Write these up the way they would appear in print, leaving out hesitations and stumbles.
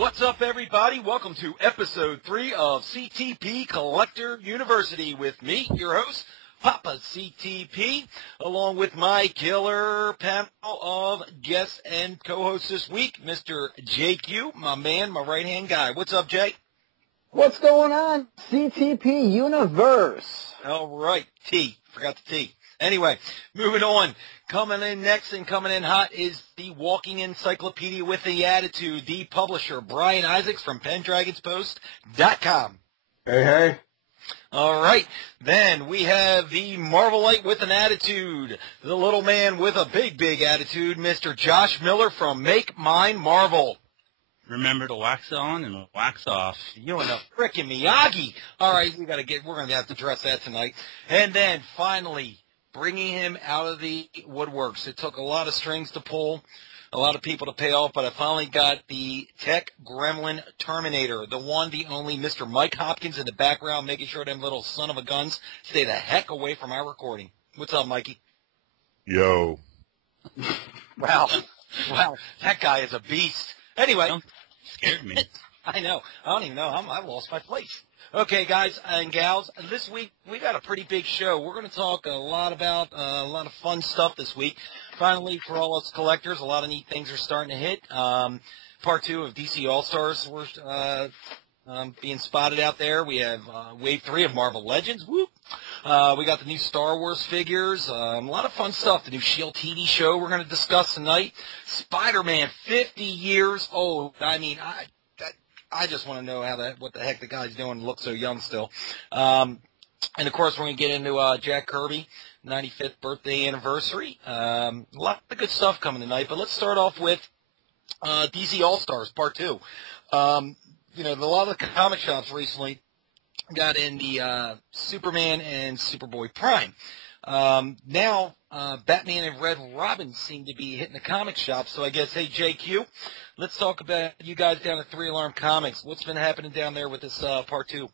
What's up, everybody? Welcome to episode 3 of CTP Collector University with me, your host, Papa CTP, along with my killer panel of guests and co-hosts this week, Mr. JQ, my man, my right-hand guy. What's up, Jay? What's going on, CTP Universe? All right, T. Forgot the T. Anyway, moving on. Coming in next and coming in hot is the Walking Encyclopedia with the Attitude, the publisher, Brian Isaacs from PendragonsPost.com. Hey, hey. All right. Then we have the Marvelite with an Attitude, the little man with a big, big attitude, Mr. Josh Miller from Make Mine Marvel. Remember to wax on and wax off. You and the frickin' Miyagi. All right, we're going to have to address that tonight. And then finally, bringing him out of the woodworks. It took a lot of strings to pull, a lot of people to pay off, but I finally got the Tech Gremlin Terminator, the one, the only Mr. Mike Hopkins in the background, making sure them little son of a guns stay the heck away from our recording. What's up, Mikey? Yo. Wow, that guy is a beast. Anyway. Scared me. I know. I don't even know. I lost my place. Okay, guys and gals, this week we got a pretty big show. We're going to talk a lot about a lot of fun stuff this week. Finally, for all us collectors, a lot of neat things are starting to hit. Part 2 of DC All-Stars being spotted out there. We have Wave 3 of Marvel Legends. Whoop! We got the new Star Wars figures. A lot of fun stuff. The new S.H.I.E.L.D. TV show we're going to discuss tonight. Spider-Man, 50 years old. I mean, I just want to know what the heck the guy's doing. Looks so young still. And of course, we're going to get into Jack Kirby, 95th birthday anniversary. A lot of good stuff coming tonight. But let's start off with DC All Stars Part 2. A lot of the comic shops recently got in the Superman and Superboy Prime. Now, Batman and Red Robin seem to be hitting the comic shop. So I guess, hey, JQ, let's talk about you guys down at 3 Alarm Comics. What's been happening down there with this Part 2?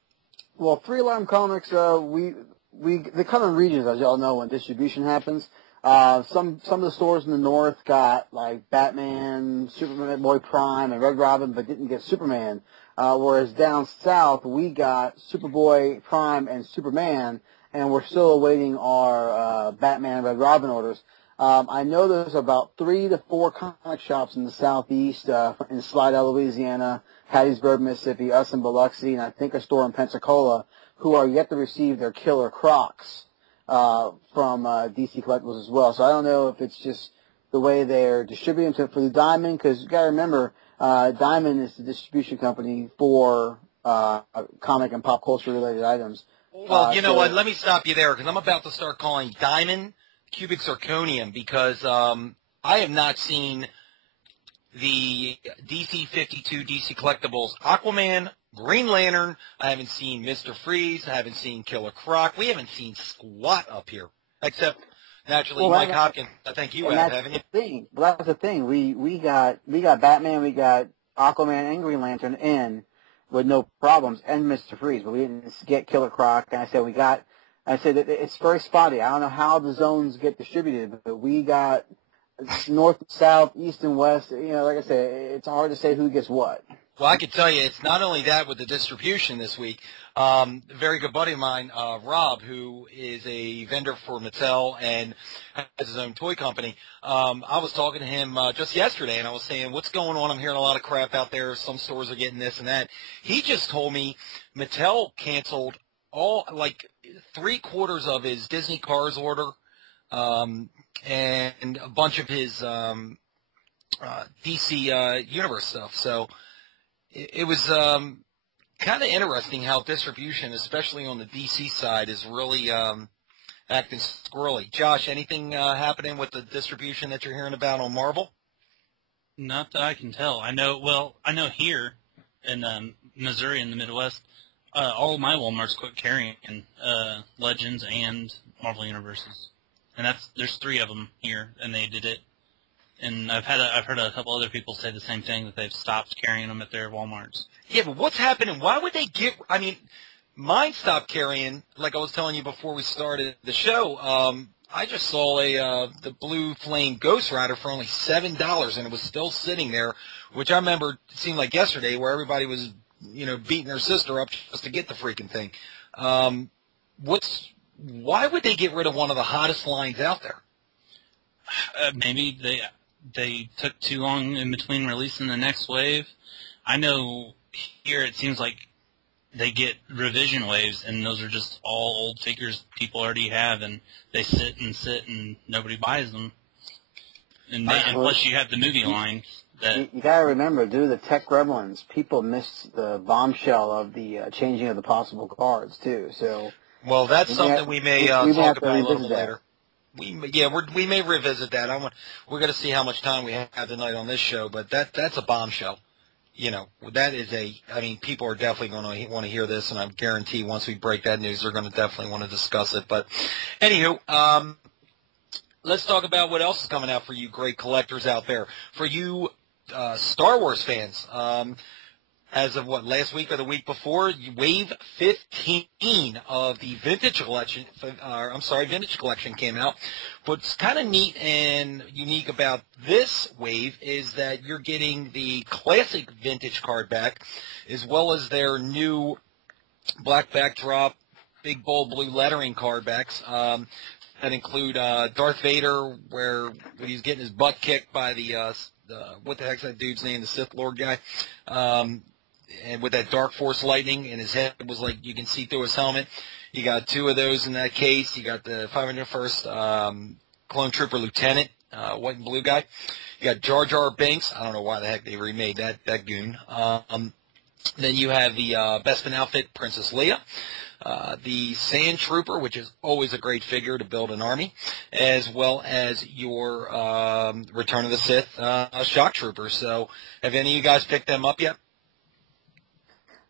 Well, 3 Alarm Comics, they come in regions, as y'all know, when distribution happens. Some of the stores in the north got like Batman, Superboy Prime, and Red Robin, but didn't get Superman. Whereas down south, we got Superboy Prime and Superman, and we're still awaiting our Batman and Red Robin orders. I know there's about 3 to 4 comic shops in the southeast, in Slidell, Louisiana, Hattiesburg, Mississippi, us in Biloxi, and I think a store in Pensacola, who are yet to receive their Killer Crocs from DC Collectibles as well. So I don't know if it's just the way they're distributing them for the Diamond, because you got to remember, Diamond is the distribution company for comic and pop culture related items. Well, you know what? Let me stop you there, because I'm about to start calling Diamond cubic zirconium, because I have not seen the DC 52 DC Collectibles Aquaman, Green Lantern. I haven't seen Mr. Freeze. I haven't seen Killer Croc. We haven't seen squat up here, except naturally Mike Hopkins. I think you have, haven't you? That's the thing. We got Batman, we got Aquaman and Green Lantern in with no problems, and Mr. Freeze, but we didn't get Killer Croc. And I said that it's very spotty. I don't know how the zones get distributed, but we got north, south, east, and west. Like I said, it's hard to say who gets what. Well, I can tell you, it's not only that with the distribution this week. A very good buddy of mine, Rob, who is a vendor for Mattel and has his own toy company. I was talking to him just yesterday, and I was saying, what's going on? I'm hearing a lot of crap out there. Some stores are getting this and that. He just told me Mattel canceled like 3/4 of his Disney Cars order, and a bunch of his DC Universe stuff. So it was kind of interesting how distribution, especially on the DC side, is really acting squirrely. Josh, anything happening with the distribution that you're hearing about on Marvel? Not that I can tell. I know here in Missouri in the Midwest, all of my Walmarts quit carrying Legends and Marvel Universes, and there's 3 of them here, and they did it. And I've heard a couple other people say the same thing, that they've stopped carrying them at their Walmarts. Yeah, but what's happening? Why would they mine stopped carrying, like I was telling you before we started the show. I just saw the Blue Flame Ghost Rider for only $7, and it was still sitting there, which I remember it seemed like yesterday, where everybody was, beating their sister up just to get the freaking thing. Why would they get rid of one of the hottest lines out there? Maybe they took too long in between releasing the next wave. I know here it seems like they get revision waves, and those are just all old figures people already have, and they sit and nobody buys them. And plus you have the movie line. You got to remember, due to the tech gremlins, people missed the bombshell of the changing of the possible cards, too. So, well, that's something we may talk about a little bit later. We may revisit that. We're going to see how much time we have tonight on this show, but that's a bombshell. That is people are definitely going to want to hear this, and I guarantee once we break that news, they're going to definitely want to discuss it. But, anywho, let's talk about what else is coming out for you great collectors out there. For you Star Wars fans, as of last week or the week before, Wave 15 of the Vintage Collection, Vintage Collection came out. What's kind of neat and unique about this wave is that you're getting the classic Vintage card back, as well as their new black backdrop, big bold blue lettering card backs. That include Darth Vader, where he's getting his butt kicked by the what the heck's that dude's name, the Sith Lord guy, and with that Dark Force lightning, and his head was like you can see through his helmet. You got two of those in that case. You got the 501st Clone Trooper Lieutenant, white and blue guy. You got Jar Jar Binks. I don't know why the heck they remade that goon. Then you have the Bespin outfit, Princess Leia. The Sand Trooper, which is always a great figure to build an army, as well as your Return of the Sith Shock Trooper. So have any of you guys picked them up yet?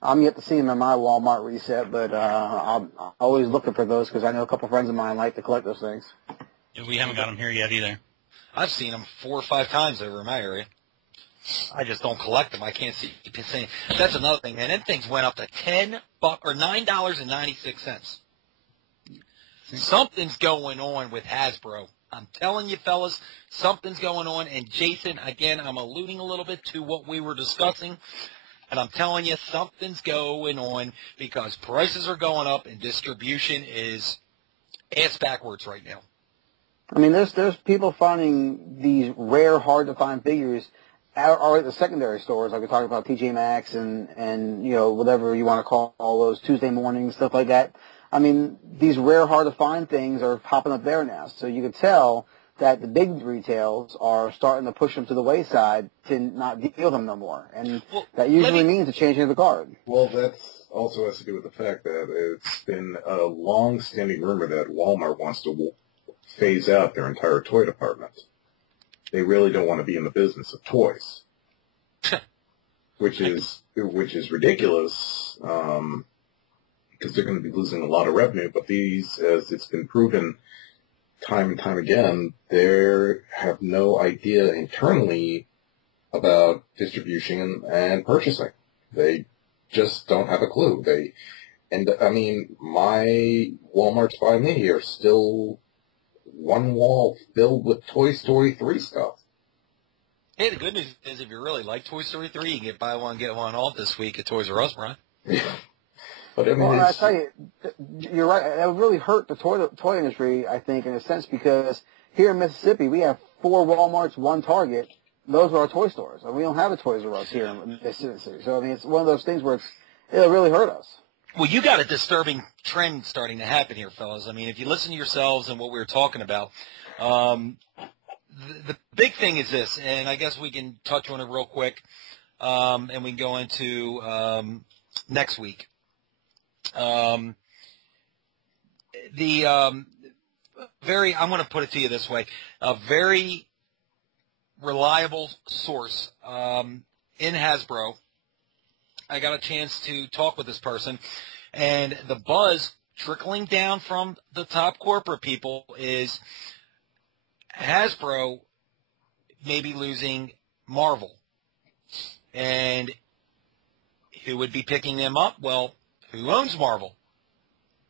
I'm yet to see them in my Walmart reset, but I'm always looking for those because I know a couple friends of mine like to collect those things. Yeah, we haven't got them here yet either. I've seen them 4 or 5 times over in my area. I just don't collect them. I can't see. That's another thing, man. Them things went up to $10 or $9.96. Something's going on with Hasbro. I'm telling you, fellas, something's going on. And Jason, again, I'm alluding a little bit to what we were discussing. And I'm telling you, something's going on because prices are going up and distribution is ass backwards right now. I mean, there's people finding these rare, hard-to-find figures are at the secondary stores, like we talked about TJ Maxx and whatever you want to call all those Tuesday mornings, stuff like that. I mean, these rare, hard-to-find things are popping up there now. So you could tell that the big retails are starting to push them to the wayside to not deal them no more. And that usually means a changing of the card. Well, that's also has to do with the fact that it's been a long-standing rumor that Walmart wants to phase out their entire toy department. They really don't want to be in the business of toys, which is ridiculous because they're going to be losing a lot of revenue. But these, as it's been proven time and time again, they have no idea internally about distribution and purchasing. They just don't have a clue. My Walmarts by me are still one wall filled with Toy Story 3 stuff. Hey, the good news is if you really like Toy Story 3, you can get buy one, get one off this week at Toys R Us, Brian. Yeah. But I tell you, you're right. That would really hurt the toy industry, I think, in a sense, because here in Mississippi, we have 4 Walmarts, 1 Target. Those are our toy stores. We don't have a Toys R Us here in Mississippi. So, it's one of those things where it'll really hurt us. Well, you got a disturbing trend starting to happen here, fellas. If you listen to yourselves and what we were talking about, the big thing is this, and I guess we can touch on it real quick, and we can go into next week. I'm going to put it to you this way, a very reliable source in Hasbro. I got a chance to talk with this person, and the buzz trickling down from the top corporate people is Hasbro may be losing Marvel. And who would be picking them up? Well, who owns Marvel?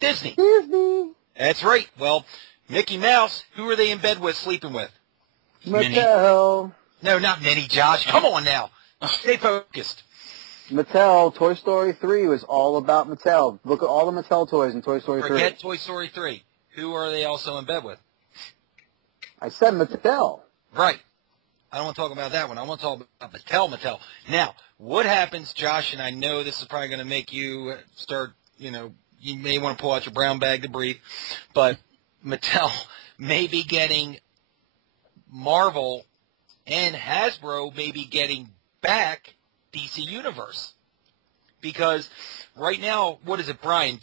Disney. Disney. That's right. Well, Mickey Mouse, who are they in bed with, sleeping with? Mattel. No, not Minnie, Josh. Come on now. Stay focused. Mattel. Toy Story 3 was all about Mattel. Look at all the Mattel toys in Toy Story 3. Forget Toy Story 3. Who are they also in bed with? I said Mattel. Right. I don't want to talk about that one. I want to talk about Mattel. Now, what happens, Josh, and I know this is probably going to make you start, you may want to pull out your brown bag to breathe, but Mattel may be getting Marvel and Hasbro may be getting back DC Universe. Because right now, what is it, Brian?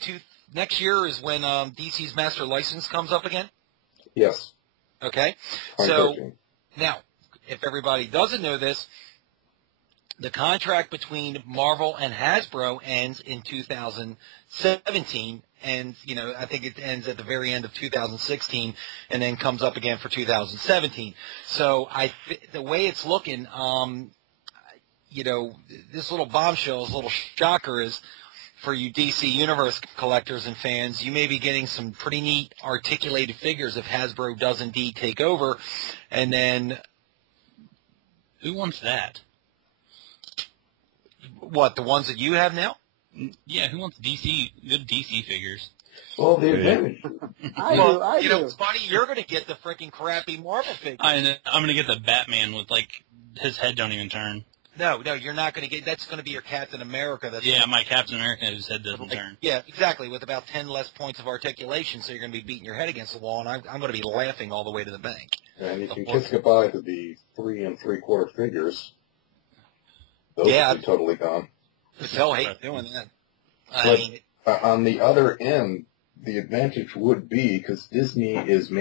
Next year is when DC's master license comes up again? Yes. Okay. So, now, if everybody doesn't know this, the contract between Marvel and Hasbro ends in 2017, and, I think it ends at the very end of 2016, and then comes up again for 2017. So, the way it's looking, this little bombshell, this little shocker is, for you DC Universe collectors and fans, you may be getting some pretty neat articulated figures if Hasbro does indeed take over, and then... Who wants that? What, the ones that you have now? Yeah, who wants good DC figures? Well, the advantage. I do. It's funny, you're going to get the freaking crappy Marvel figure. I'm going to get the Batman with, his head don't even turn. No, you're not going to get. That's going to be your Captain America. My Captain America whose head doesn't turn. Yeah, exactly. With about 10 less points of articulation, so you're going to be beating your head against the wall, and I'm going to be laughing all the way to the bank. And you can kiss goodbye to the 3 3/4 figures. Those will be totally gone. Mattel hate doing that. On the other end, the advantage would be, because Disney is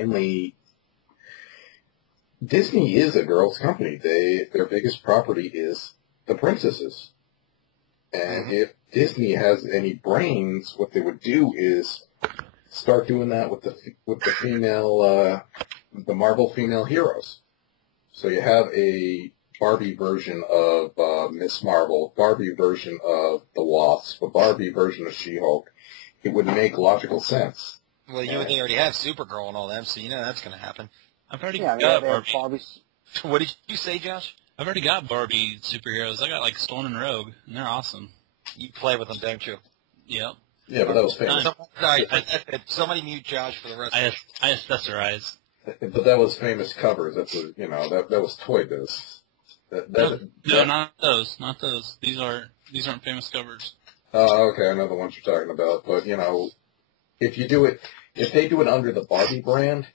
a girls' company. Their biggest property is the princesses. And if Disney has any brains, what they would do is start doing that with the female, the Marvel female heroes. So you have a Barbie version of Miss Marvel, Barbie version of the Wasp, a Barbie version of She-Hulk. It would make logical sense. Well, they already have Supergirl and all them, so that's going to happen. I've already got Barbie. What did you say, Josh? I've already got Barbie superheroes. I got Storm and Rogue, and they're awesome. You play with them, don't you? Yep. Yeah, but that was famous. Somebody mute Josh for the rest of it. I accessorize. But that was famous covers. That's that was Toy Biz. No, not those. Not those. These aren't famous covers. Oh, okay. I know the ones you're talking about. But if they do it under the Barbie brand,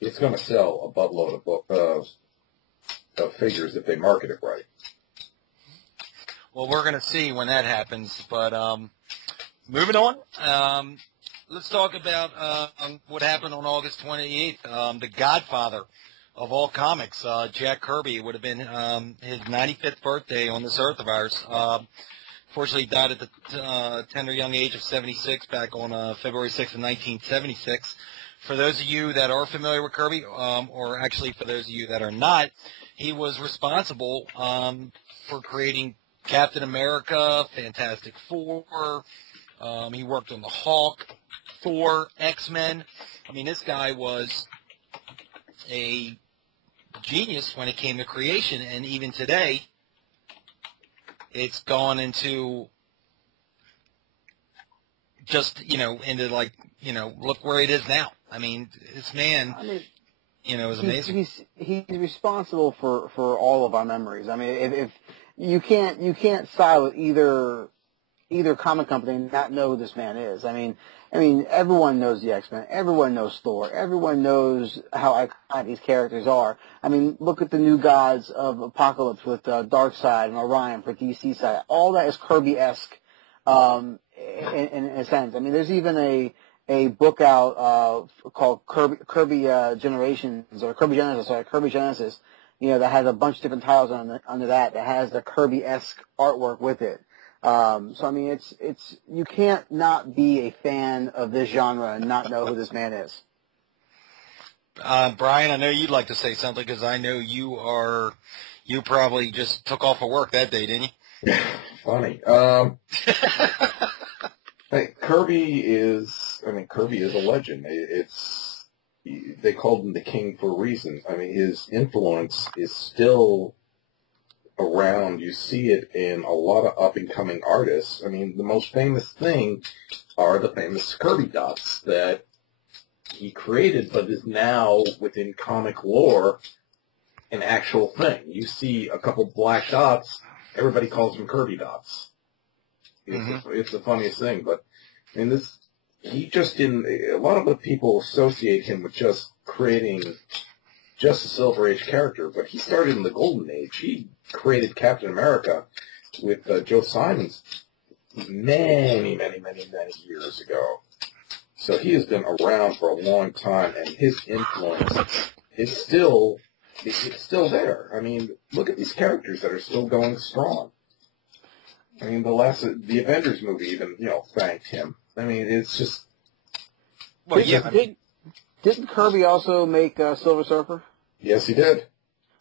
it's going to sell a buttload of figures if they market it right. Well, we're going to see when that happens. But moving on, let's talk about what happened on August 28th. The godfather of all comics, Jack Kirby, would have been his 95th birthday on this earth of ours. Fortunately, he died at the tender young age of 76 back on February 6th of 1976. For those of you that are familiar with Kirby, or actually for those of you that are not, he was responsible for creating Captain America, Fantastic Four. He worked on the Hulk, Thor, X-Men. I mean, this guy was a genius when it came to creation, and even today, it's gone into just, look where it is now. I mean, this man, is amazing. He's responsible for all of our memories. I mean, if you can't side with either comic company and not know who this man is. I mean, everyone knows the X-Men. Everyone knows Thor. Everyone knows how iconic these characters are. I mean, look at the new gods of Apocalypse with Darkseid and Orion for DC side. All that is Kirby-esque in a sense. I mean, there's even a book out called Kirby Generations, or Kirby Genesis, that has a bunch of different titles under that has the Kirby-esque artwork with it. So I mean, it's you can't not be a fan of this genre and not know who this man is. Brian, I know you'd like to say something because I know you probably just took off of work that day, didn't you? Funny. Hey, Kirby is a legend. It's they called him the king for a reason. I mean, his influence is still around. You see it in a lot of up-and-coming artists. I mean, the most famous thing are the famous Kirby dots that he created, but is now, within comic lore, an actual thing. You see a couple black dots, everybody calls them Kirby dots. It's the funniest thing, but I mean, he just didn't. A lot of the people associate him with just creating just a Silver Age character, but he started in the Golden Age. He created Captain America with Joe Simons many years ago. So he has been around for a long time, and his influence is still there. I mean, look at these characters that are still going strong. I mean, the Avengers movie even, thanked him. I mean, it's just... Well, didn't Kirby also make Silver Surfer? Yes, he did.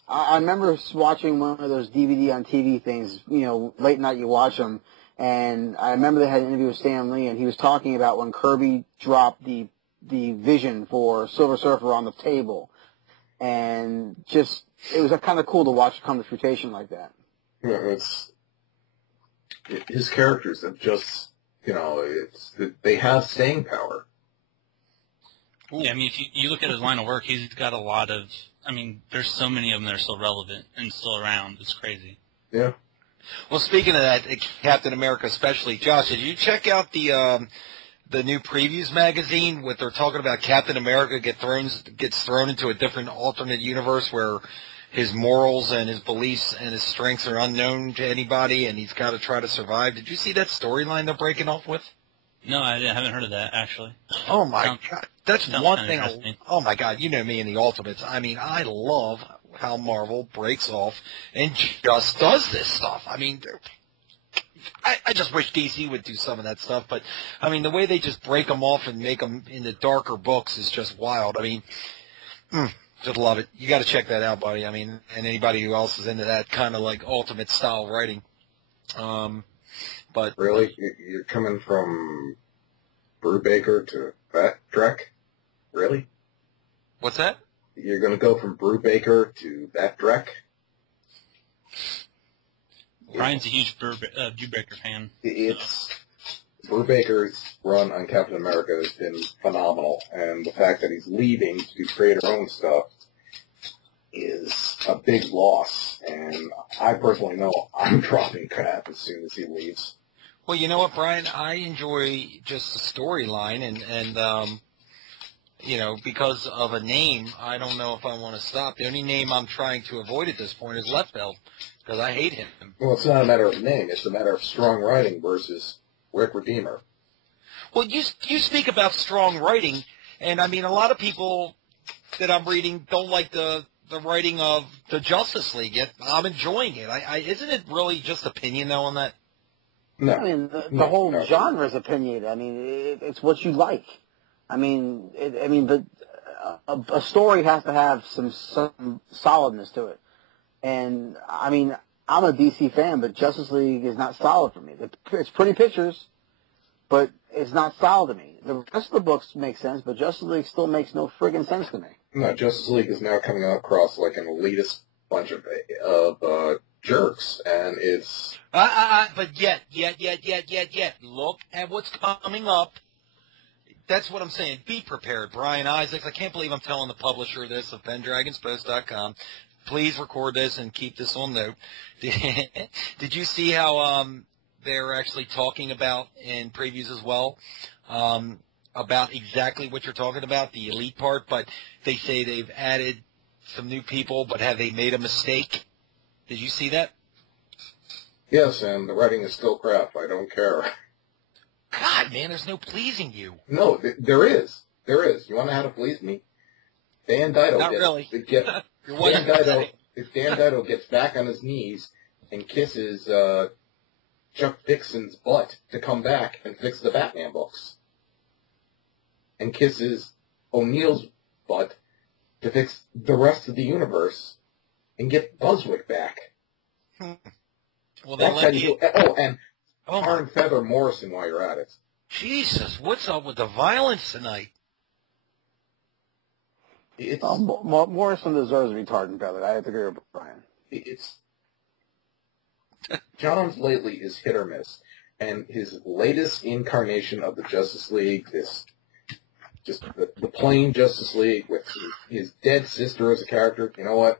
I remember watching one of those DVD on TV things, late night you watch them, and I remember they had an interview with Stan Lee, and he was talking about when Kirby dropped the vision for Silver Surfer on the table, and just, it was kind of cool to watch it come to fruition like that. Yeah, his characters have just, they have staying power. Yeah, I mean, if you look at his line of work, he's got a lot of, there's so many of them that are still relevant and still around. It's crazy. Yeah. Well, speaking of that, Captain America especially, Josh, did you check out the new previews magazine where they're talking about Captain America gets thrown into a different alternate universe where his morals and his beliefs and his strengths are unknown to anybody, and he's got to try to survive? Did you see that storyline they're breaking off with? No, I haven't heard of that, actually. Oh, my God. That's one thing. Oh, my God. You know me and the Ultimates. I mean, I love how Marvel breaks off and just does this stuff. I mean, I just wish DC would do some of that stuff, but, I mean, the way they just break them off and make them into darker books is just wild. I mean, just love it. You got to check that out, buddy. I mean, and anybody who else is into that kind of like Ultimate style writing. But really, you're coming from Brubaker to that Drek? Really? What's that? You're going to go from Brubaker to that Drek? Brian's a huge Brubaker fan. Brubaker's run on Captain America has been phenomenal, and the fact that he's leaving to create her own stuff is a big loss, and I personally know I'm dropping Cap as soon as he leaves. Well, you know what, Brian? I enjoy just the storyline, and because of a name, I don't know if I want to stop. The only name I'm trying to avoid at this point is Leftbelt, because I hate him. Well, it's not a matter of name. It's a matter of strong writing versus Rick Redeemer. Well, you speak about strong writing, and, I mean, a lot of people that I'm reading don't like the writing of the Justice League, yet I'm enjoying it. Isn't it really just opinion, though, on that? No. I mean, the whole genre is opinionated. I mean, it's what you like. I mean, but a story has to have some solidness to it. And, I mean, I'm a DC fan, but Justice League is not solid for me. It's pretty pictures, but it's not solid to me. The rest of the books make sense, but Justice League still makes no friggin' sense to me. No, Justice League is now coming across like an elitist bunch of jerks, and it's... But yet, look at what's coming up. That's what I'm saying. Be prepared, Brian Isaacs. I can't believe I'm telling the publisher this of PendragonsPost.com. Please record this and keep this on note. Did you see how they're actually talking about in previews as well about exactly what you're talking about, the elite part, but they say they've added some new people, but have they made a mistake? Did you see that? Yes, and the writing is still crap. I don't care. God, man, there's no pleasing you. No, there is. There is. You want to know how to please me? Dan Dido Not really. If Dan Dido gets back on his knees and kisses Chuck Dixon's butt to come back and fix the Batman books, and kisses O'Neill's butt to fix the rest of the universe and get Buzzwick back. Well, That's how you do. Oh, and Tarn Feather Morrison while you're at it. Jesus, what's up with the violence tonight? It's Morrison deserves to be tarred and feathered. I have to agree with Brian. it's John's lately is hit or miss, and his latest incarnation of the Justice League, this just the plain Justice League with his dead sister as a character. You know what?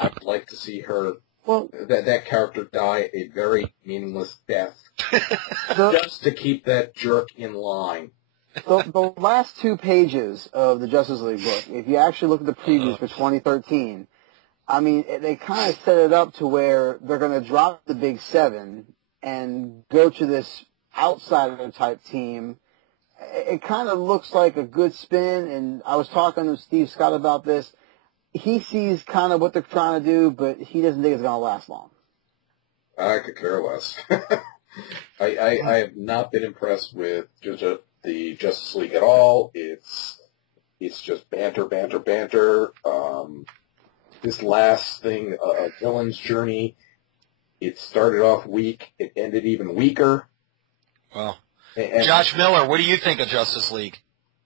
I'd like to see her. Well, that character die a very meaningless death, just to keep that jerk in line. the last 2 pages of the Justice League book, if you actually look at the previews for 2013, I mean, they kind of set it up to where they're going to drop the Big Seven and go to this outsider-type team. It kind of looks like a good spin, and I was talking to Steve Scott about this. He sees kind of what they're trying to do, but he doesn't think it's going to last long. I could care less. I have not been impressed with the Justice League at all. It's just banter. This last thing, a villain's journey, it started off weak. It ended even weaker. Well, and Josh Miller, what do you think of Justice League?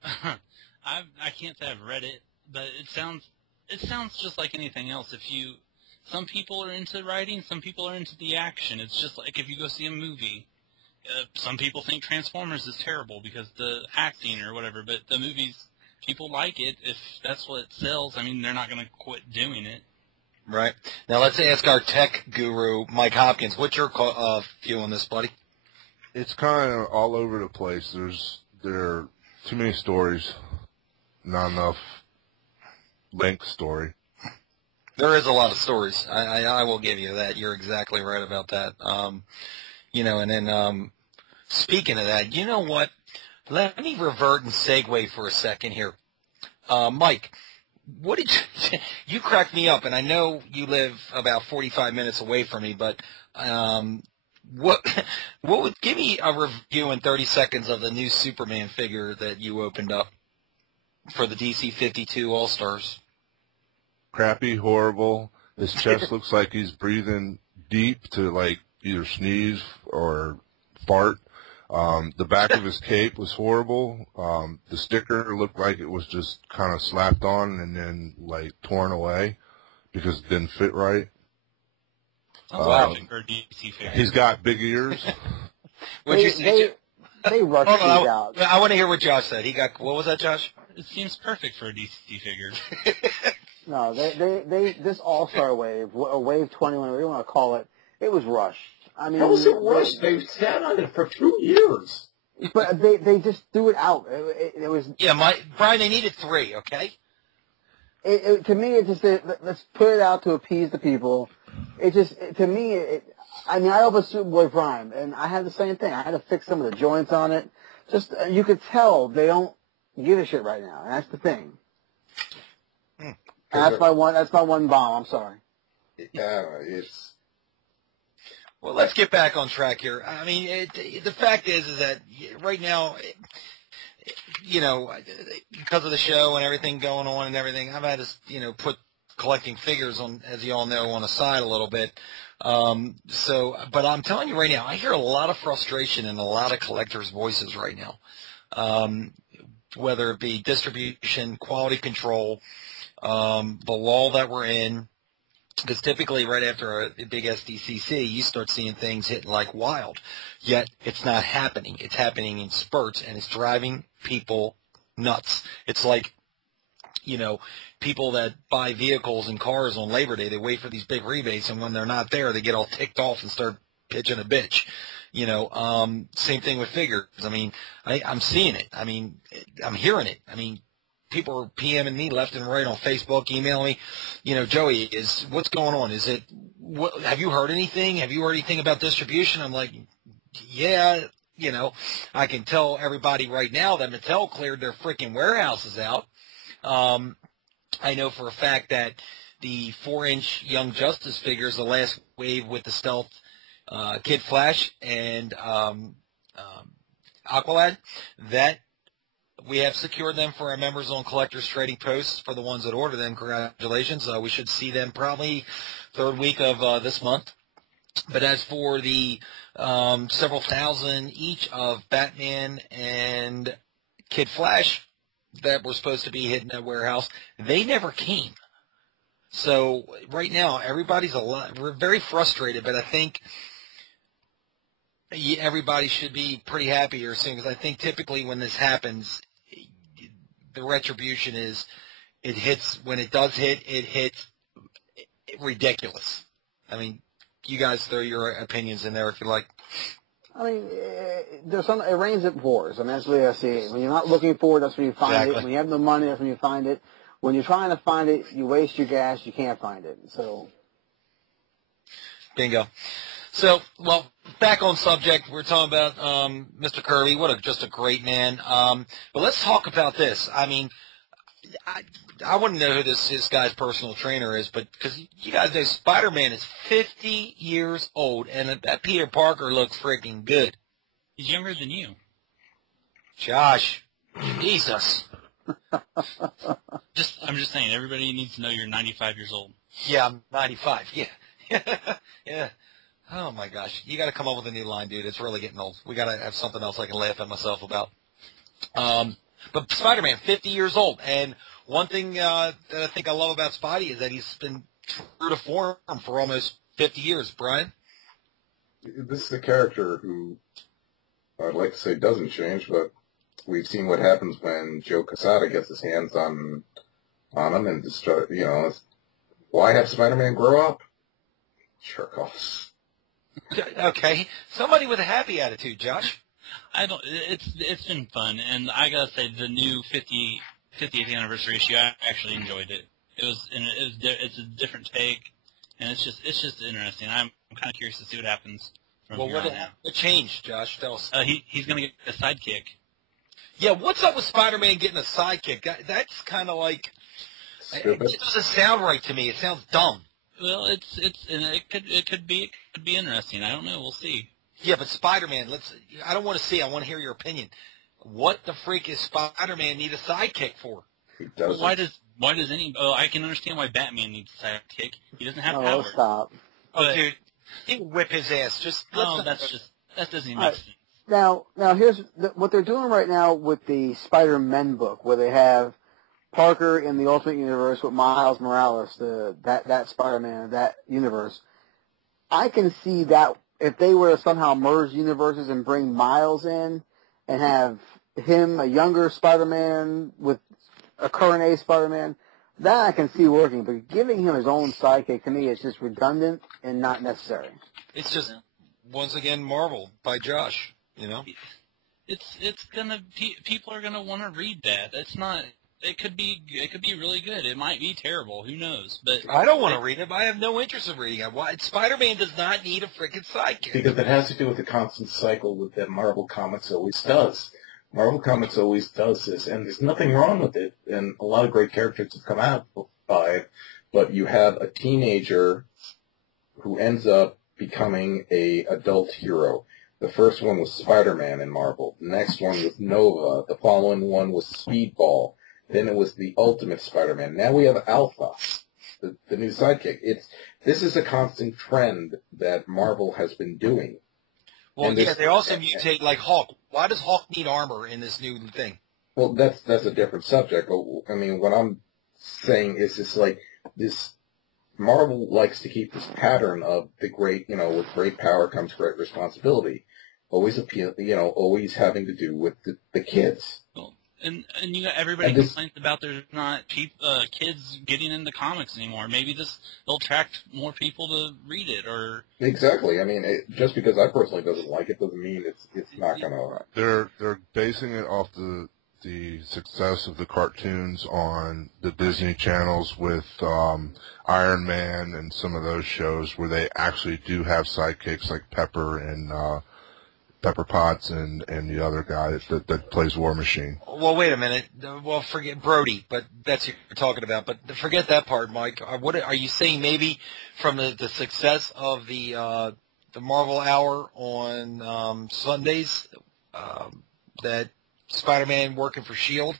I can't say I've read it, but it sounds just like anything else. Some people are into writing, some people are into the action. It's just like if you go see a movie. Some people think Transformers is terrible because the acting or whatever, but the movies, people like it. If that's what sells, I mean, they're not going to quit doing it. Right. Now let's ask our tech guru, Mike Hopkins. What's your view on this, buddy? It's kind of all over the place. There are too many stories, not enough length story. There is a lot of stories. I will give you that. You're exactly right about that. And then speaking of that, you know what? Let me revert and segue for a second here. Mike, what did you cracked me up, and I know you live about 45 minutes away from me, but what would give me a review in 30 seconds of the new Superman figure that you opened up for the DC 52 All-Stars? Crappy, horrible. His chest looks like he's breathing deep to like either sneeze or fart. The back of his cape was horrible. The sticker looked like it was just kind of slapped on and then like torn away because it didn't fit right. He's got big ears. What'd you say? They rushed these out. I want to hear what Josh said. What was that, Josh? It seems perfect for a DC figure. No, this All-Star wave, or Wave 21, whatever you want to call it, it was rushed. I mean, how was it rushed? They've sat on it for 2 years. But they just threw it out. It was Brian. They needed 3. Okay. To me, it just let's put it out to appease the people. It just to me, I mean, I opened Superboy Prime, and I had the same thing. I had to fix some of the joints on it. Just you could tell they don't give a shit right now, and that's the thing. That's my one bomb. I'm sorry. It's. Well, let's get back on track here. I mean, the fact is that right now, because of the show and everything going on and everything, I've had to, put collecting figures on, as you all know, on the side a little bit. But I'm telling you right now, I hear a lot of frustration in a lot of collectors' voices right now. Whether it be distribution, quality control, the law that we're in. Because typically right after a big SDCC, you start seeing things hitting like wild. Yet it's not happening. It's happening in spurts, and it's driving people nuts. It's like, people that buy vehicles and cars on Labor Day, they wait for these big rebates, and when they're not there, they get all ticked off and start pitching a bitch. Same thing with figures. I mean, I'm seeing it. I mean, I'm hearing it. I mean, people are PMing me left and right on Facebook, emailing me, Joey, what's going on? Have you heard anything? Have you heard anything about distribution? I'm like, yeah, I can tell everybody right now that Mattel cleared their freaking warehouses out. I know for a fact that the 4-inch Young Justice figures, the last wave with the Stealth Kid Flash and Aqualad, that we have secured them for our members on Collectors Trading Posts. For the ones that order them, congratulations. We should see them probably third week of this month. But as for the several thousand each of Batman and Kid Flash, that were supposed to be hidden in that warehouse, they never came. So right now, everybody's we're very frustrated, but I think everybody should be pretty happy here soon, because I think typically when this happens, the retribution is it hits, when it does hit, it hits ridiculous. I mean, you guys throw your opinions in there if you like. I mean, it rains at wars. I mean, that's the way I see it. When you're not looking for it, that's when you find Exactly. it. When you have no money, that's when you find it. When you're trying to find it, you waste your gas, you can't find it. So, Bingo. So, well, back on subject, we're talking about Mr. Kirby. Just a great man. But let's talk about this. I mean, I wouldn't know who this guy's personal trainer is, but because you guys know Spider-Man is 50 years old, and that Peter Parker looks freaking good. He's younger than you. Josh, Jesus. I'm just saying, everybody needs to know you're 95 years old. Yeah, I'm 95. Yeah. Yeah. Oh, my gosh. You got to come up with a new line, dude. It's really getting old. We got to have something else I can laugh at myself about. But Spider-Man, 50 years old. And one thing that I think I love about Spidey is that he's been true to form for almost 50 years. Brian? This is a character who I'd like to say doesn't change, but we've seen what happens when Joe Quesada gets his hands on him and destroy. Why have Spider-Man grow up? Jerk-offs. Okay. Somebody with a happy attitude, Josh. It's been fun, and I gotta say the new 50th anniversary issue, I actually enjoyed it. It's a different take, and it's just interesting. I'm kind of curious to see what happens from here on out. What changed, Josh? Tell us. He's gonna get a sidekick. Yeah, what's up with Spider-Man getting a sidekick? That's kind of like, Stupid. it doesn't sound right to me. It sounds dumb. Well, it could be interesting. I don't know. We'll see. Yeah, but Spider-Man, I don't want to see. I want to hear your opinion. What the freak is Spider-Man need a sidekick for? He doesn't. Why does any? Oh, I can understand why Batman needs a sidekick. He doesn't have oh, power. stop. Oh, dude, he would whip his ass. That doesn't even make sense. Now here's what they're doing right now with the Spider-Men book, where they have Parker in the Ultimate Universe with Miles Morales, that Spider-Man of that universe. I can see that if they were to somehow merge universes and bring Miles in and have him, a younger Spider-Man, with a current age Spider-Man, that I can see working. But giving him his own sidekick, to me, is just redundant and not necessary. It's just, once again, Marvel by Josh, People are gonna want to read that. It's not. It could be really good. It might be terrible. Who knows? But I don't want to read it. But I have no interest in reading it. Spider-Man does not need a freaking sidekick. Because it has to do with the constant cycle that Marvel Comics always does. Marvel Comics always does this, and there's nothing wrong with it. And a lot of great characters have come out by it, but you have a teenager who ends up becoming a adult hero. The first one was Spider-Man in Marvel. The next one was Nova. The following one was Speedball. Then it was the Ultimate Spider-Man. Now we have Alpha, the new sidekick. This is a constant trend that Marvel has been doing. Well, yeah, they also mutate like Hulk. Why does Hulk need armor in this new thing? Well, that's a different subject. I mean, what I'm saying is just like this. Marvel likes to keep this pattern of the great, with great power comes great responsibility. Always always having to do with the kids. Well, and everybody complains about there's not kids getting into comics anymore. Maybe they'll attract more people to read it, or exactly. I mean, just because I personally doesn't like it doesn't mean it's not gonna. They're basing it off the success of the cartoons on the Disney channels with Iron Man and some of those shows where they actually do have sidekicks like Pepper and Pepper Potts and the other guy that plays War Machine. Well, wait a minute. Well, forget Brody, but that's what you're talking about. But forget that part, Mike. What are you saying? Maybe from the success of the Marvel Hour on Sundays, that Spider-Man working for S.H.I.E.L.D.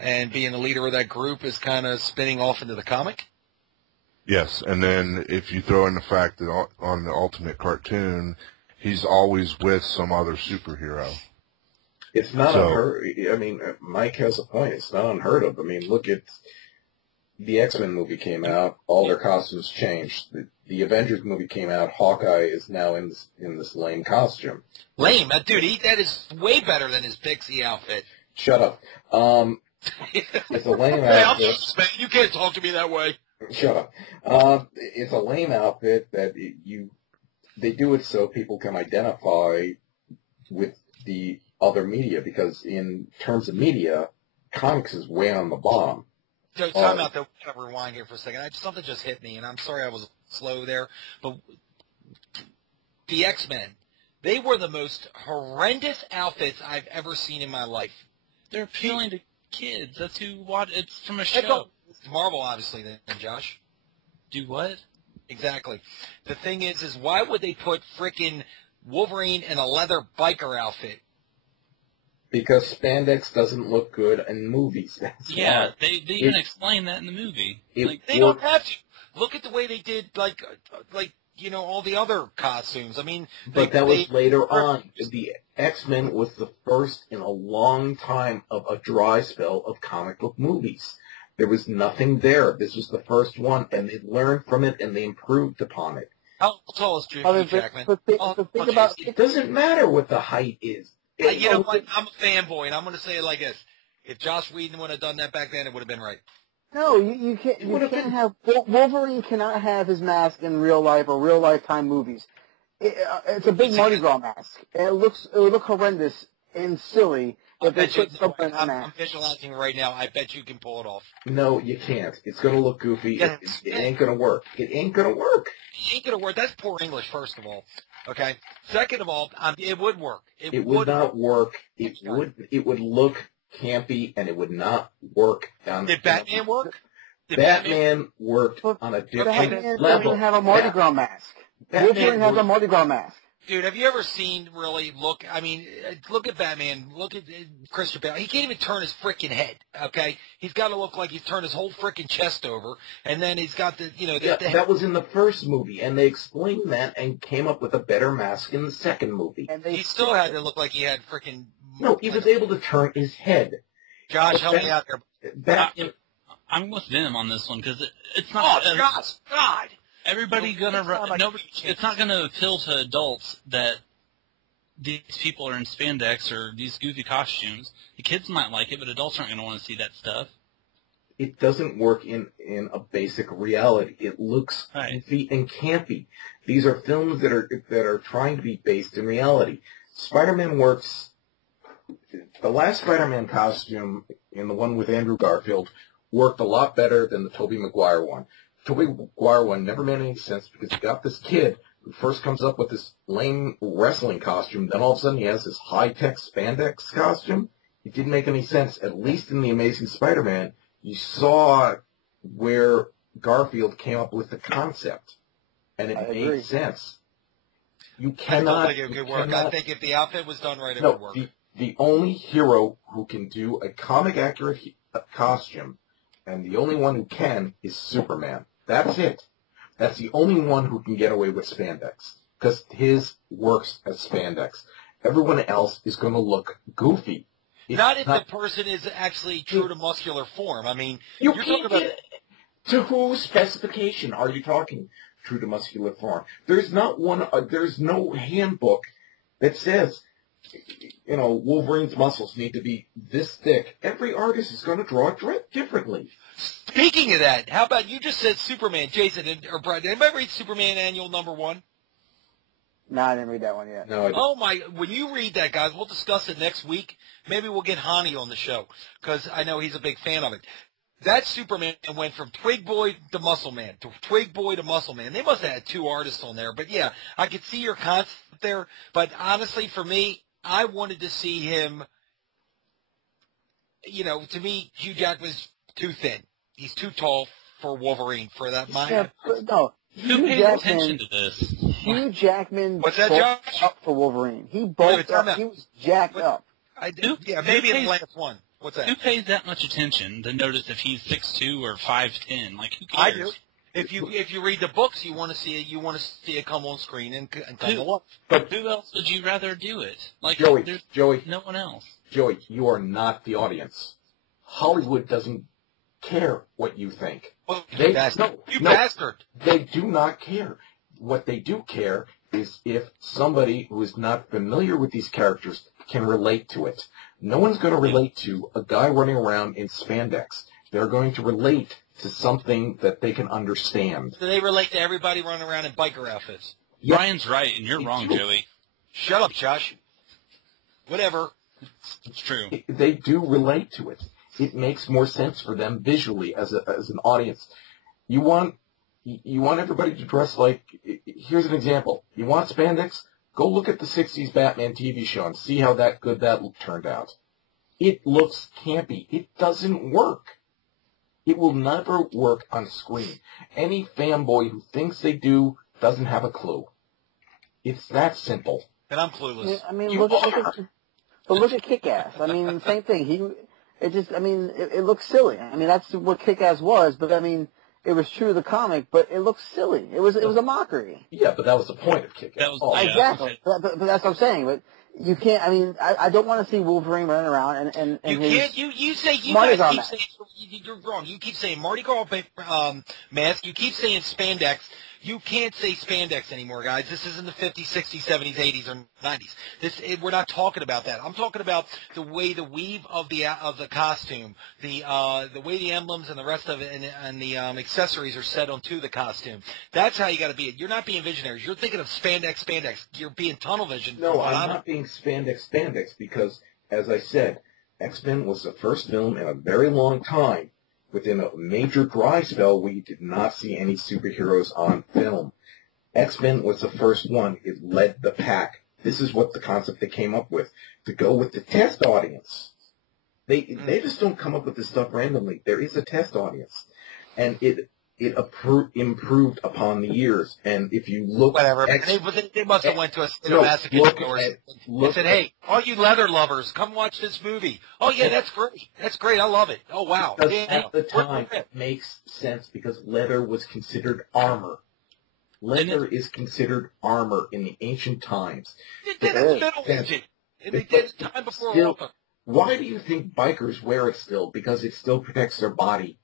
and being the leader of that group is kind of spinning off into the comic? Yes, and then if you throw in the fact that on the Ultimate cartoon, he's always with some other superhero. It's not So- unheard. I mean, Mike has a point. It's not unheard of. I mean, look at the X-Men movie came out. All their costumes changed. The Avengers movie came out. Hawkeye is now in this lame costume. Lame, dude. That is way better than his Pixie outfit. Shut up. It's a lame Hey, I'm outfit. just man. You can't talk to me that way. Shut up. It's a lame outfit that they do it so people can identify with the other media, because in terms of media, comics is way on the bottom. So, time out, though. Kind of rewind here for a second. Something just hit me, and I'm sorry I was slow there. But the X-Men, they were the most horrendous outfits I've ever seen in my life. They're appealing to kids. That's who watch. It's from a It's show. Marvel, obviously, then, Josh. Do what? Exactly. The thing is why would they put frickin' Wolverine in a leather biker outfit? Because spandex doesn't look good in movies. That's Yeah, why. they even explain that in the movie. It- They don't have to. Look at the way they did, like all the other costumes. I mean, But that was later on. The X-Men was the first in a long time of a dry spell of comic book movies. There was nothing there. This was the first one, and they learned from it, and they improved upon it. How tall is Hugh Jackman? But think about It doesn't matter what the height is. You know what? I'm a fanboy, and I'm going to say it like this. If Josh Whedon would have done that back then, it would have been right. No, you can't. You can't have Wolverine cannot have his mask in real life or real lifetime movies. It's a big Mardi Gras mask. It would look horrendous and silly if they put something on I'm that. visualizing right now. I bet you can pull it off. No, you can't. It's going to look goofy. Yes. It ain't going to work. It ain't going to work. It ain't going to work. That's poor English, first of all. Okay? Second of all, it would work. It would not work. It would look campy, and it would not work. Did Batman work? Batman worked on a different Batman level. doesn't have a Mardi Gras mask. Wolverine has a Mardi Gras mask. Dude, have you ever seen look at Batman, look at Christian Bale. He can't even turn his freaking head, okay? He's got to look like he's turned his whole freaking chest over, and then he's got that was in the first movie, and they explained that and came up with a better mask in the second movie. And he still had to look like he had freaking... No, he was able to turn his head. Josh, help me out there. I'm with them on this one, because it's not... Oh, God! Everybody gonna run. Nobody. It's not gonna appeal to adults that these people are in spandex or these goofy costumes. The kids might like it, but adults aren't gonna want to see that stuff. It doesn't work in a basic reality. It looks goofy and campy. These are films that are trying to be based in reality. Spider-Man works. The last Spider-Man costume, in the one with Andrew Garfield, worked a lot better than the Tobey Maguire one. Tobey Maguire one never made any sense because you got this kid who first comes up with this lame wrestling costume, then all of a sudden he has this high-tech spandex costume. It didn't make any sense. At least in The Amazing Spider-Man, you saw where Garfield came up with the concept, and it made sense. You cannot... I don't think it could work. I think if the outfit was done right, it no, would work. The only hero who can do a comic-accurate costume, and the only one who can, is Superman. That's it. That's the only one who can get away with spandex, because his works as spandex. Everyone else is going to look goofy. Not if the person is actually true to muscular form. I mean, you're talking can't about... get to whose specification are you talking? True to muscular form. There's not one. There's no handbook that says, Wolverine's muscles need to be this thick. Every artist is going to draw it differently. Speaking of that, how about you just said Superman, Jason, or Brad? Did anybody read Superman Annual #1? No, I didn't read that one yet. No, I didn't. Oh my! When you read that, guys, we'll discuss it next week. Maybe we'll get Hani on the show because I know he's a big fan of it. That Superman went from Twig Boy to Muscle Man to Twig Boy to Muscle Man. They must have had two artists on there, but yeah, I could see your concept there. But honestly, for me, I wanted to see him. To me, Hugh Jackman's too thin. He's too tall for Wolverine for that. No. Who pays attention to this? Hugh Jackman What's that, bulked Josh? up for Wolverine. He bulked up. He was jacked up. I do. Yeah, maybe in the last one. What's that? Who pays that much attention to notice if he's 6'2" or 5'10"? Like, who cares? I do. If you read the books, you want to see it come on screen and come along. But who else would you rather do it? Like Joey, no one else. Joey, you are not the audience. Hollywood doesn't care what you think. You bastard. They do not care. What they do care is if somebody who is not familiar with these characters can relate to it. No one's going to relate to a guy running around in spandex. They're going to relate to something that they can understand. Do they relate to everybody running around in biker outfits? Yeah. Brian's right, and you're wrong, Joey. Shut up, Josh. Whatever. It's true. They do relate to it. It makes more sense for them visually as an audience. You want everybody to dress like. Here's an example. You want spandex? Go look at the '60s Batman TV show and see how good that turned out. It looks campy. It doesn't work. It will never work on screen. Any fanboy who thinks they do doesn't have a clue. It's that simple. And I'm clueless. Yeah, I mean, look at Kick-Ass. I mean, same thing. It looks silly. I mean, that's what Kick-Ass was, but I mean, it was true to the comic, but it looks silly. It was a mockery. Yeah, but that was the point of Kick-Ass. Exactly. But that's what I'm saying. But you can't. I mean, I don't want to see Wolverine running around and you his can't. You say you Mardi guys Gras keep mask. saying you're wrong. You keep saying Mardi Gras mask. You keep saying spandex. You can't say spandex anymore, guys. This isn't the 50s, 60s, 70s, 80s, or 90s. We're not talking about that. I'm talking about the way the weave of the costume, the way the emblems and the rest of it and the accessories are set onto the costume. That's how you got to be. You're not being visionaries. You're thinking of spandex. You're being tunnel vision. No, I'm not being spandex because, as I said, X-Men was the first film in a very long time. Within a major dry spell, we did not see any superheroes on film. X-Men was the first one. It led the pack. This is what the concept they came up with, to go with the test audience. They just don't come up with this stuff randomly. There is a test audience. And it improved upon the years. And if you look... Whatever. They must have went to a masochistic store and said, hey, all you leather lovers, come watch this movie. Oh, yeah, that's great. That's great. I love it. Oh, wow. Because at the time, it makes sense because leather was considered armor. Leather is considered armor in the ancient times. That's Middle Ages. They did it time before Walker. Why do you think bikers wear it still? Because it still protects their body.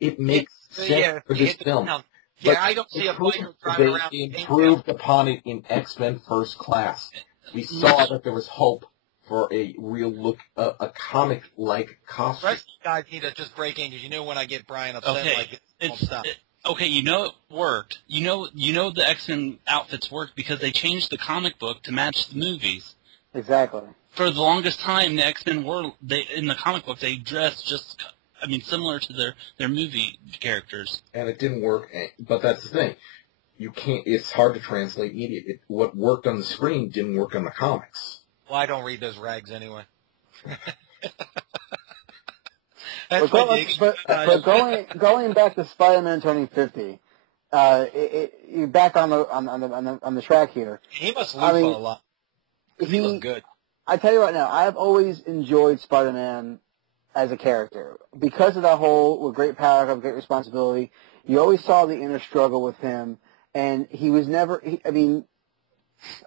It makes sense for this film. Yeah, I don't see a biker driving around. They improved upon it in X-Men First Class. We saw that there was hope for a real look, a comic-like costume. The rest of you guys need to just break in because you know when I get Brian upset like this, okay, you know it worked. You know the X-Men outfits worked because they changed the comic book to match the movies. Exactly. For the longest time, the X-Men in the comic book, they dressed just, similar to their movie characters. And it didn't work, but that's the thing. It's hard to translate media. What worked on the screen didn't work on the comics. Well, I don't read those rags anyway. But going back to Spider-Man turning 50, you're back on the track here. He must lose a lot. He looked good. I tell you right now, I have always enjoyed Spider-Man as a character because of that whole with great power comes great responsibility. You always saw the inner struggle with him, and he was never.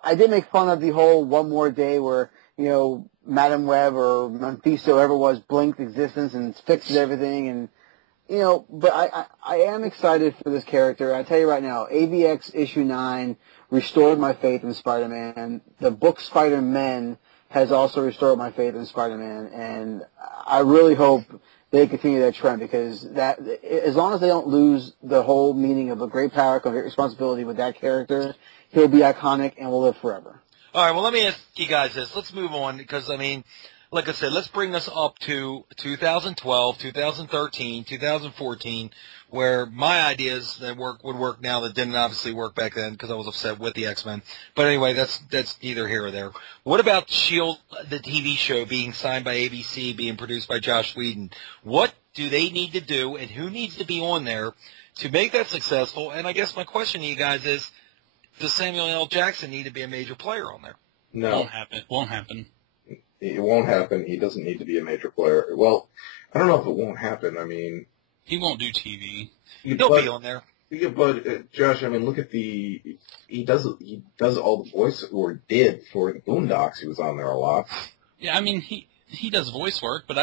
I did make fun of the whole one more day where Madam Web or Mephisto, whoever it was, blinked existence and fixed everything, and But I am excited for this character. I tell you right now, AVX issue 9 restored my faith in Spider-Man. The book Spider-Man has also restored my faith in Spider-Man, and I really hope they continue that trend because that, as long as they don't lose the whole meaning of a great power comes great responsibility with that character, he'll be iconic and will live forever. All right, well, let me ask you guys this. Let's move on because, like I said, let's bring this up to 2012, 2013, 2014, where my ideas that would work now that didn't obviously work back then because I was upset with the X-Men. But anyway, that's neither here or there. What about S.H.I.E.L.D., the TV show, being signed by ABC, being produced by Josh Whedon? What do they need to do, and who needs to be on there to make that successful? And I guess my question to you guys is, does Samuel L. Jackson need to be a major player on there? No. Won't happen. It won't happen. He doesn't need to be a major player. Well, I don't know if it won't happen. He won't do TV. He'll be on there. Yeah, but Josh, I mean, look at he does all the voice, or did, for the Boondocks. He was on there a lot. Yeah, I mean, he does voice work, but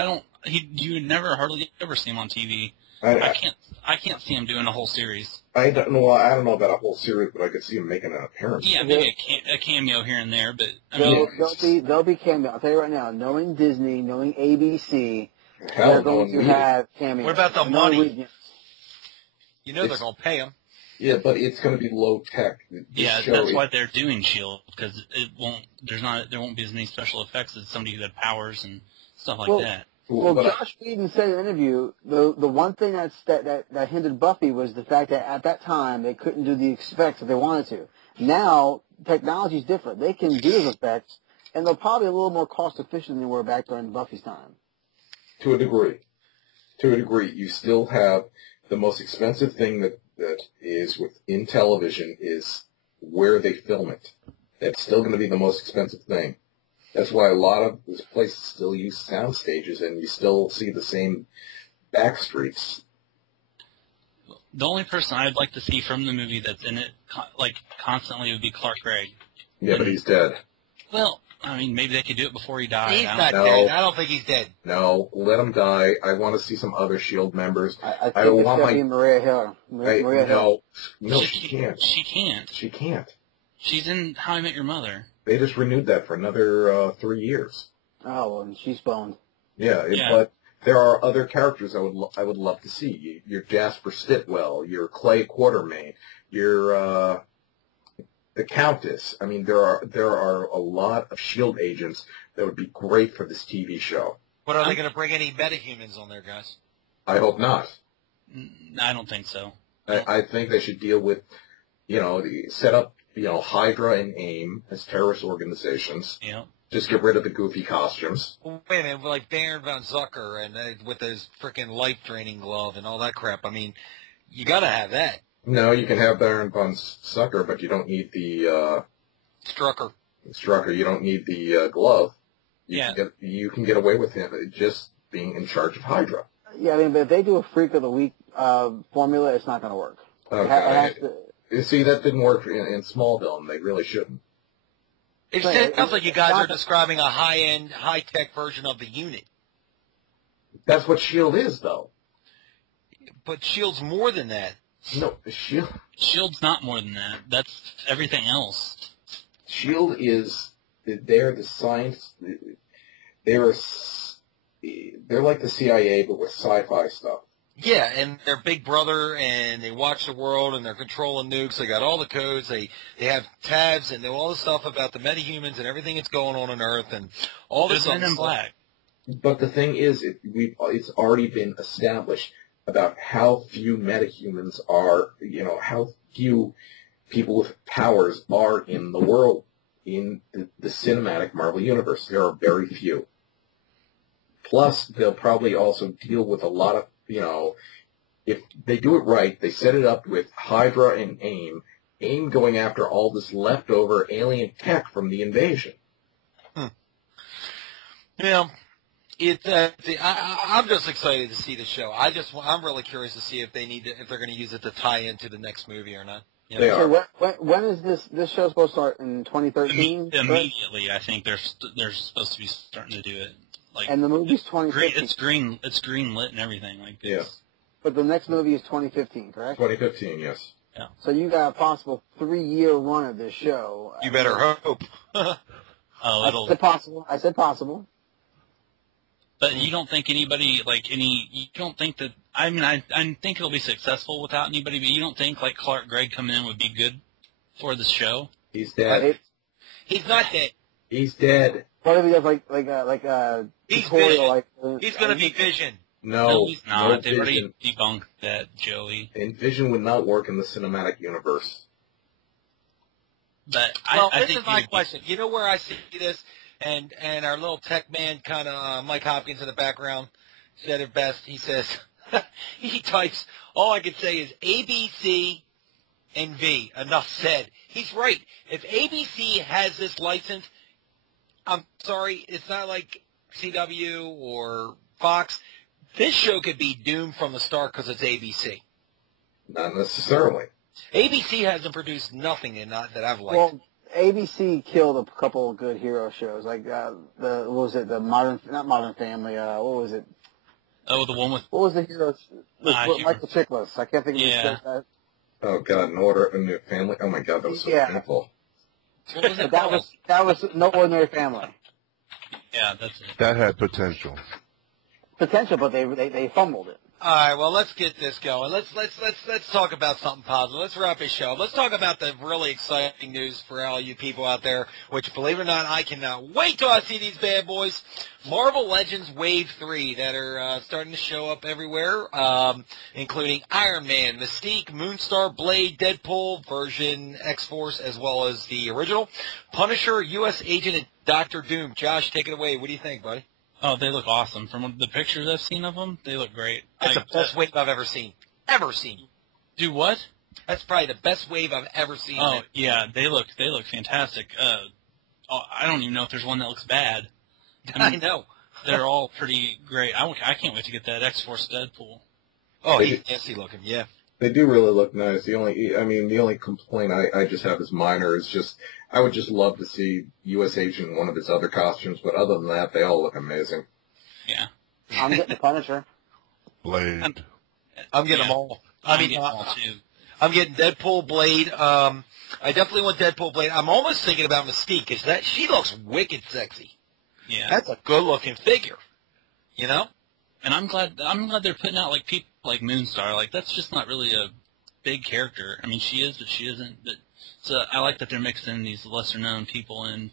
you never hardly ever see him on TV. I can't see him doing a whole series. I don't know about a whole series, but I could see him making an appearance. Yeah, maybe a cameo here and there, but I mean, they'll be cameo. I'll tell you right now, knowing Disney, knowing ABC, Hell, they're going to have cameos. What about the No money? weakness. You know they're going to pay him. Yeah, but it's going to be low tech. that's why they're doing Shield, because there won't be as many special effects as somebody who had powers and stuff like that. Well, Josh Whedon said in an interview, the one thing that hindered Buffy was the fact that at that time they couldn't do the effects if they wanted to. Now, technology's different. They can do those effects, and they're probably a little more cost efficient than they were back during Buffy's time. To a degree. You still have the most expensive thing that is within television is where they film it. That's still going to be the most expensive thing. That's why a lot of these places still use sound stages, and you still see the same back streets. The only person I'd like to see from the movie that's in it, constantly, would be Clark Gregg. Yeah, but he's dead. Well, I mean, maybe they could do it before he died. He's not dead. I don't think he's dead. No, let him die. I want to see some other S.H.I.E.L.D. members. I think it's going to be Maria Hill. No, she can't. She can't. She can't. She's in How I Met Your Mother. They just renewed that for another 3 years. Oh, well, and she's boned. Yeah, but there are other characters I would love to see. Your Jasper Stitwell, your Clay Quartermain, your the Countess. I mean, there are a lot of S.H.I.E.L.D. agents that would be great for this TV show. But are they going to bring any metahumans on there, guys? I hope not. I don't think so. I think they should deal with, set up, Hydra and AIM as terrorist organizations. Yeah. Just get rid of the goofy costumes. Well, wait a minute, like Baron von Zucker and with his freaking life-draining glove and all that crap. I mean, you got to have that. No, you can have Baron von Zucker, but you don't need the Strucker. You don't need the glove. You can get away with him just being in charge of Hydra. Yeah, I mean, but if they do a Freak of the Week formula, it's not going to work. Okay. See, that didn't work in Smallville, and they really shouldn't. It sounds like you guys are describing a high-end, high-tech version of the unit. That's what S.H.I.E.L.D. is, though. But S.H.I.E.L.D.'s more than that. No, S.H.I.E.L.D. S.H.I.E.L.D.'s not more than that. That's everything else. S.H.I.E.L.D. they're the science, they're like the CIA, but with sci-fi stuff. Yeah, and they're Big Brother, and they watch the world, and they're controlling nukes. They got all the codes. They have tabs, and all the stuff about the metahumans and everything that's going on Earth, and all this stuff. Men in Black. But the thing is, it's already been established about how few metahumans are, how few people with powers are in the world, in the cinematic Marvel universe. There are very few. Plus, they'll probably also deal with a lot of, if they do it right, they set it up with Hydra and AIM going after all this leftover alien tech from the invasion. I'm just excited to see the show. I'm really curious to see if they're going to use it to tie into the next movie or not. They are. So when is this show supposed to start? In 2013? Immediately, I think they're supposed to be starting to do it. And the movie's 2015. It's green lit and everything. Yeah. But the next movie is 2015, correct? 2015, yes. Yeah. So you got a possible 3-year run of this show. You better hope. I said possible. But you don't think anybody, you don't think that, I think it'll be successful without anybody, but you don't think, Clark Gregg coming in would be good for the show? He's dead. He's not dead. He's dead. What if he does, He's tutorial, Vision. He's going to be Vision. No, he's not. no They've already Vision. debunked that, Joey. And Vision would not work in the cinematic universe. But This is my question. You know where I see this? And our little tech man, kind of Mike Hopkins in the background, said it best. He says, he types, all I can say is A, B, C, and V. Enough said. He's right. If ABC has this license, I'm sorry, it's not like CW or Fox. This show could be doomed from the start because it's ABC. Not necessarily. ABC hasn't produced nothing that I've liked. Well, ABC killed a couple of good hero shows, like what was it? Not Modern Family. What was it? Oh, the one with... What was the hero? Michael Chiklis. I can't think of Yeah. his Oh God, a new family. Oh my God, that was so painful. What was it But called? that was No Ordinary Family. Yeah, that's it. That had potential. Potential, but they fumbled it. All right, well, let's get this going. Let's talk about something positive. Let's wrap this show. Let's talk about the really exciting news for all you people out there, which, believe it or not, I cannot wait till I see these bad boys. Marvel Legends Wave 3 that are starting to show up everywhere, including Iron Man, Mystique, Moonstar, Blade, Deadpool, version X-Force, as well as the original, Punisher, U.S. Agent, and Doctor Doom. Josh, take it away. What do you think, buddy? Oh, they look awesome. From the pictures I've seen of them, they look great. That's the best wave I've ever seen. Ever seen. Do what? That's probably the best wave I've ever seen. Oh, yeah, they look fantastic. I don't even know if there's one that looks bad. I know. They're all pretty great. I can't wait to get that X-Force Deadpool. Oh, he's nasty looking, yeah. They do really look nice. The only complaint I just have is minor. Is just I would just love to see U.S. Agent in one of his other costumes, but other than that, they all look amazing. Yeah. I'm getting the Punisher. Blade. I'm getting them all. I'm getting them all, too. I'm getting Deadpool, Blade. I definitely want Deadpool, Blade. I'm almost thinking about Mystique, because she looks wicked sexy. Yeah. That's a good-looking figure, you know? And I'm glad they're putting out, like, people like Moonstar. Like, that's just not really a big character. I mean, she is, but she isn't. But so I like that they're mixing these lesser-known people in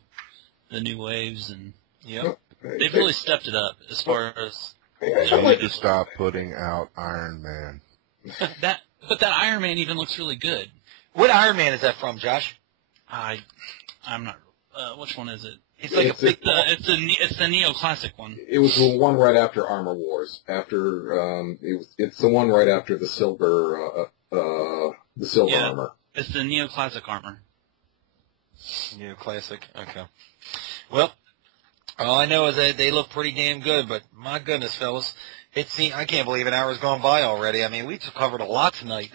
the new waves, and they've really stepped it up as far as... They need to stop putting out Iron Man. But that Iron Man even looks really good. What Iron Man is that from, Josh? I'm not... which one is it? It's like It's the neoclassic one. It was the one right after Armor Wars. It's the one right after the silver armor. It's the neoclassic armor. Neoclassic, okay. Well, all I know is that they look pretty damn good, but my goodness, fellas, I can't believe an hour's gone by already. I mean, we just covered a lot tonight.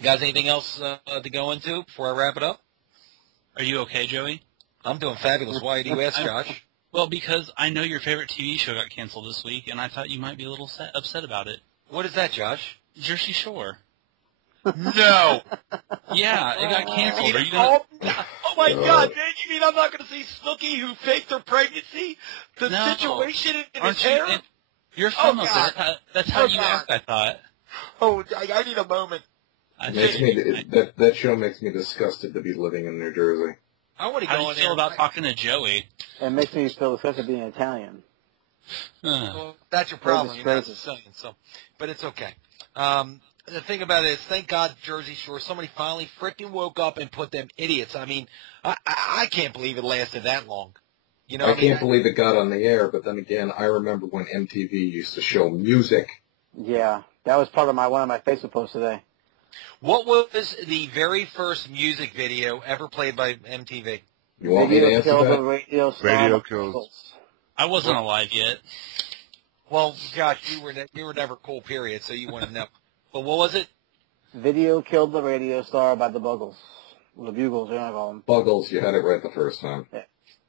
Guys, anything else to go into before I wrap it up? Are you okay, Joey? I'm doing fabulous. Why do you ask, Josh? Well, because I know your favorite TV show got canceled this week, and I thought you might be a little upset about it. What is that, Josh? Jersey Shore. No. Yeah, it got canceled. Are you gonna... Oh my God, man! You mean I'm not going to see Snooki who faked her pregnancy? The No. situation in Aren't his you? hair? You're from Oh, up there. That's how you act, I thought. Oh, I need a moment. That show makes me disgusted to be living in New Jersey. I want to How go do you in feel there. about talking to Joey? It makes me feel disgusted being Italian. Well, that's your problem. You're not Disgraces. Sicilian, so, but it's okay. The thing about it is, thank God Jersey Shore, somebody finally freaking woke up and put them idiots. I mean, I can't believe it lasted that long. You know, I can't believe it got on the air, but then again, I remember when MTV used to show music. Yeah, that was part of one of my Facebook posts today. What was the very first music video ever played by MTV? You want me to answer Killed the that? radio star Radio by kills. Beatles. I wasn't alive yet. Well, Josh, you were never cool, period, so you wouldn't know. But what was it? Video Killed the Radio Star by the Bugles. The Bugles, they're not call them. Buggles, you had it right the first time.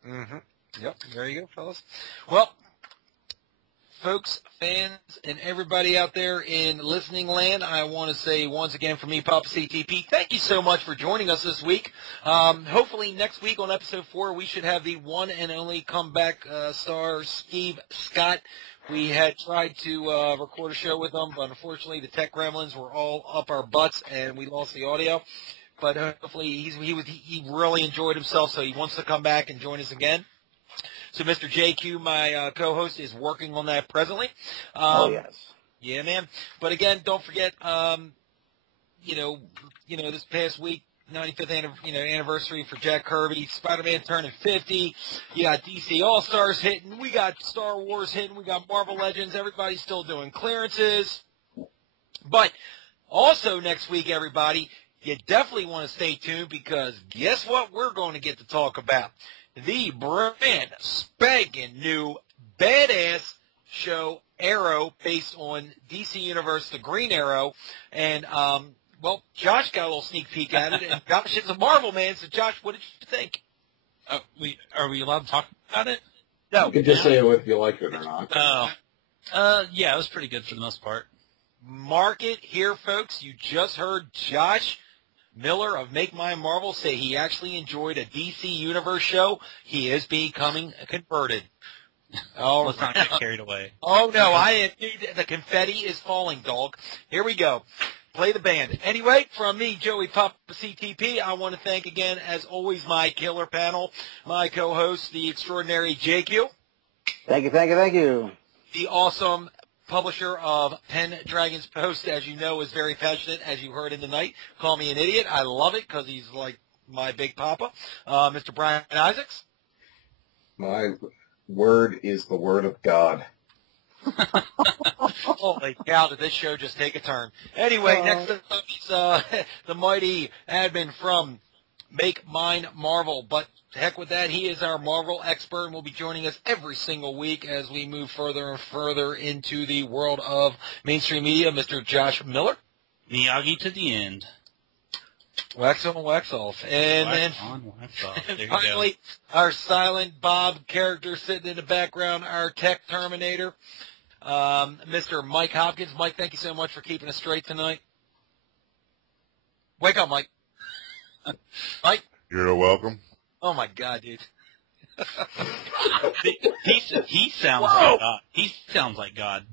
Mm-hmm. Yep, there you go, fellas. Well, folks, fans, and everybody out there in listening land, I want to say once again from me, Papa CTP, thank you so much for joining us this week. Hopefully next week on episode 4, we should have the one and only comeback star, Steve Scott. We had tried to record a show with him, but unfortunately the tech gremlins were all up our butts, and we lost the audio. But hopefully he really enjoyed himself, so he wants to come back and join us again. So Mr. JQ, my co-host, is working on that presently. Oh, yes. Yeah, man. But again, don't forget, this past week, 95th anniversary for Jack Kirby, Spider-Man turning 50. You got DC All-Stars hitting. We got Star Wars hitting. We got Marvel Legends. Everybody's still doing clearances. But also next week, everybody, you definitely want to stay tuned because guess what we're going to get to talk about? The brand spanking new badass show Arrow based on DC Universe, the Green Arrow. And, well, Josh got a little sneak peek at it. And Josh is a Marvel man. So, Josh, what did you think? Are we allowed to talk about it? No. You can just say if you like it or not. Yeah, it was pretty good for the most part. Mark it here, folks. You just heard Josh Miller of Make My Marvel say he actually enjoyed a DC Universe show. He is becoming converted. Oh, Let's not get carried away. Oh, no, the confetti is falling, dog. Here we go. Play the band. Anyway, from me, Joey Papa CTP, I want to thank again, as always, my killer panel, my co-host, the extraordinary JQ. Thank you, thank you, thank you. The awesome publisher of Penn Dragons Post, as you know, is very passionate, as you heard in the night. Call me an idiot. I love it because he's like my big papa. Mr. Brian Isaacs. My word is the word of God. Holy cow, did this show just take a turn. Anyway, next up is the mighty admin from Make Mine Marvel. But heck with that, he is our Marvel expert and will be joining us every single week as we move further and further into the world of mainstream media. Mr. Josh Miller. Miyagi to the end. Wax on, wax off. And then finally, our silent Bob character sitting in the background, our tech Terminator, Mr. Mike Hopkins. Mike, thank you so much for keeping us straight tonight. Wake up, Mike. Mike? You're welcome. Oh, my God, dude. He sounds like God. He sounds like God.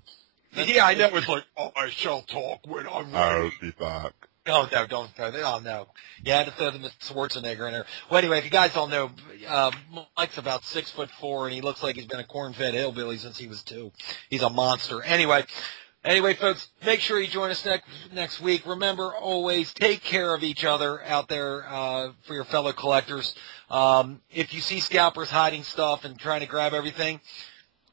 Yeah, I know. It's like, oh, I shall talk when I'm ready. I'll be back. Oh, no, don't. Oh, no. You had to throw the Schwarzenegger in there. Well, anyway, if you guys don't know, Mike's about 6'4", and he looks like he's been a corn-fed hillbilly since he was 2. He's a monster. Anyway, folks, make sure you join us next week. Remember, always take care of each other out there for your fellow collectors. If you see scalpers hiding stuff and trying to grab everything,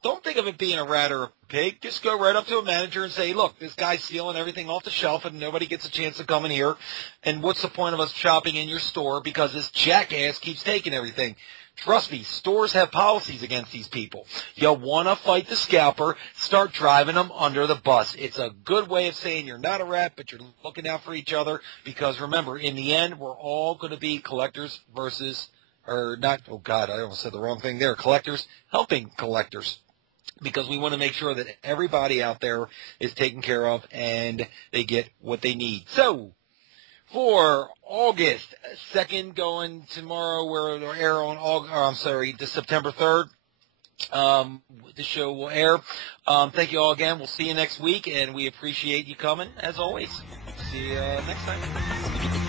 don't think of it being a rat or a pig. Just go right up to a manager and say, look, this guy's stealing everything off the shelf and nobody gets a chance to come in here. And what's the point of us shopping in your store because this jackass keeps taking everything? Trust me, stores have policies against these people. You want to fight the scalper, start driving them under the bus. It's a good way of saying you're not a rat, but you're looking out for each other because, remember, in the end, we're all going to be collectors versus, or not, oh, God, I almost said the wrong thing there, collectors helping collectors. Because we want to make sure that everybody out there is taken care of and they get what they need. So, for August 2nd, going tomorrow, where it'll air on the September 3rd, the show will air. Thank you all again. We'll see you next week, and we appreciate you coming, as always. See you next time.